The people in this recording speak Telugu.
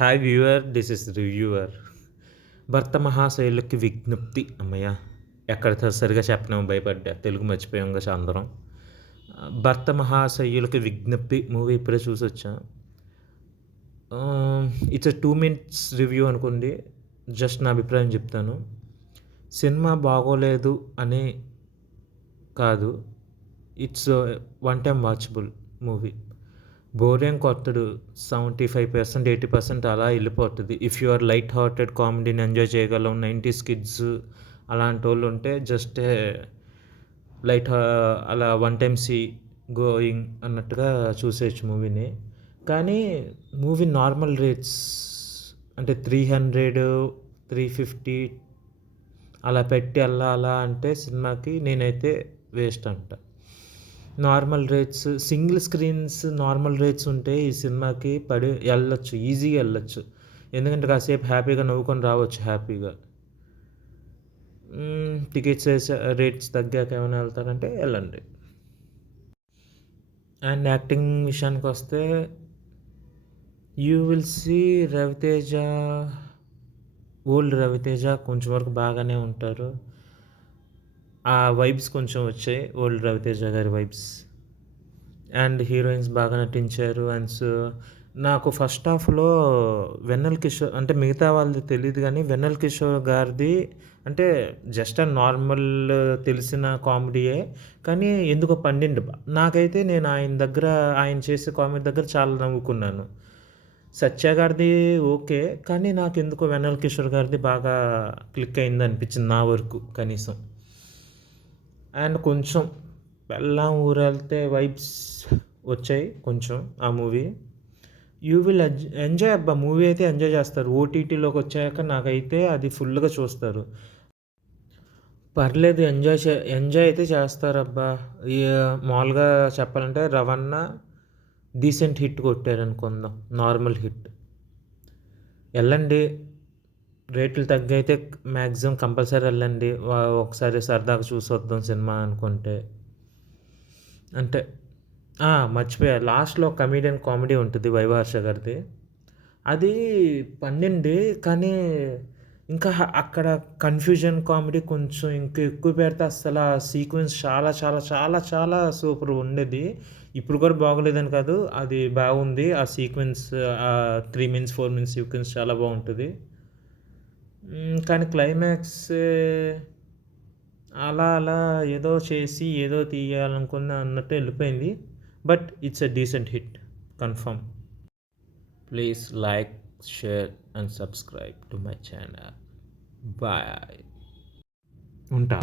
Hi viewer, this is reviewer. భర్త మహాశయులకి విజ్ఞప్తి. అమ్మయ్య! ఎక్కడ సరిగ్గా చెప్పనేమో భయపడ్డా. తెలుగు మర్చిపోయాం అందరం. భర్త మహాశయులకి విజ్ఞప్తి మూవీ ఇప్పుడే చూసొచ్చా. ఇట్స్ 2 మినిట్స్ రివ్యూ అనుకోండి. జస్ట్ నా అభిప్రాయం చెప్తాను. సినిమా బాగోలేదు అని కాదు. It's one time watchable movie. Bore ఏం కొట్టడు. 75%, 80% అలా వెళ్ళిపోతుంది. If you are light hearted కామెడీని ఎంజాయ్ చేయగలం 90s కిడ్స్ అలాంటోళ్ళు ఉంటే జస్ట్ లైట్ అలా వన్ టైమ్ గోయింగ్ అన్నట్టుగా చూసేయచ్చు మూవీని. కానీ మూవీ నార్మల్ రేట్స్ అంటే 300, 350 అలా పెట్టి అలా అంటే సినిమాకి నేనైతే వేస్ట్ అంట. Normal rates, single screens normal rates ఉంటే ఈ సినిమాకి వెళ్ళొచ్చు, ఈజీగా వెళ్ళొచ్చు. ఎందుకంటే కాసేపు హ్యాపీగా నవ్వుకొని రావచ్చు హ్యాపీగా. టికెట్స్ రేట్స్ తగ్గాక ఏమైనా వెళ్తారంటే వెళ్ళండి. అండ్ యాక్టింగ్ విషయానికి వస్తే you will see Ravi Teja, old Ravi Teja కొంచెం వరకు బాగానే ఉంటారు. ఆ వైబ్స్ కొంచెం వచ్చాయి, ఓల్డ్ రవితేజ గారి వైబ్స్. అండ్ హీరోయిన్స్ బాగా నటించారు. నాకు ఫస్ట్ హాఫ్లో వెన్నెల కిషోర్ అంటే మిగతా వాళ్ళది తెలియదు కానీ వెన్నెల కిషోర్ గారిది అంటే జస్ట్ నార్మల్ తెలిసిన కామెడీయే, కానీ ఎందుకో పండిండు. నాకైతే నేను ఆయన చేసే కామెడీ దగ్గర చాలా నవ్వుకున్నాను. సత్య గారిది ఓకే, కానీ నాకు ఎందుకో వెన్నెల కిషోర్ గారిది బాగా క్లిక్ అయింది అనిపించింది నా వరకు కనీసం. అండ్ కొంచెం పెళ్ళాం ఊరెళ్తే వైబ్స్ వచ్చాయి కొంచెం ఆ మూవీ. యూ విల్ ఎంజాయ్ అబ్బా, మూవీ అయితే ఎంజాయ్ చేస్తారు. ఓటీటీలోకి వచ్చాక నాకైతే అది ఫుల్గా చూస్తారు. పర్లేదు, ఎంజాయ్ అయితే చేస్తారబ్బా. మామూలుగా చెప్పాలంటే రవణ డీసెంట్ హిట్ కొట్టారు అనుకుందాం, నార్మల్ హిట్. వెళ్ళండి, రేట్లు తగ్గైతే మ్యాక్సిమం కంపల్సరీ వెళ్ళండి. ఒకసారి సరదాగా చూసి వద్దాం సినిమా అనుకుంటే. అంటే మర్చిపోయా, లాస్ట్లో కమీడియన్ కామెడీ ఉంటుంది వైవహర్ష గారిది. అది పండింది, కానీ ఇంకా అక్కడ కన్ఫ్యూజన్ కామెడీ కొంచెం ఇంకా ఎక్కువ పెడితే అసలు ఆ సీక్వెన్స్ చాలా చాలా చాలా చాలా సూపర్ ఉండేది. ఇప్పుడు కూడా బాగోలేదని కాదు, అది బాగుంది ఆ సీక్వెన్స్. 3 మినిట్స్ 4 మినిట్స్ సీక్వెన్స్ చాలా బాగుంటుంది. కానీ క్లైమాక్స్ అలా ఏదో చేసి ఏదో తీయాలనుకున్న అన్నట్టు వెళ్ళిపోయింది. But it's a decent hit confirm. Please like, share and subscribe to my channel. Bye. ఉంటా.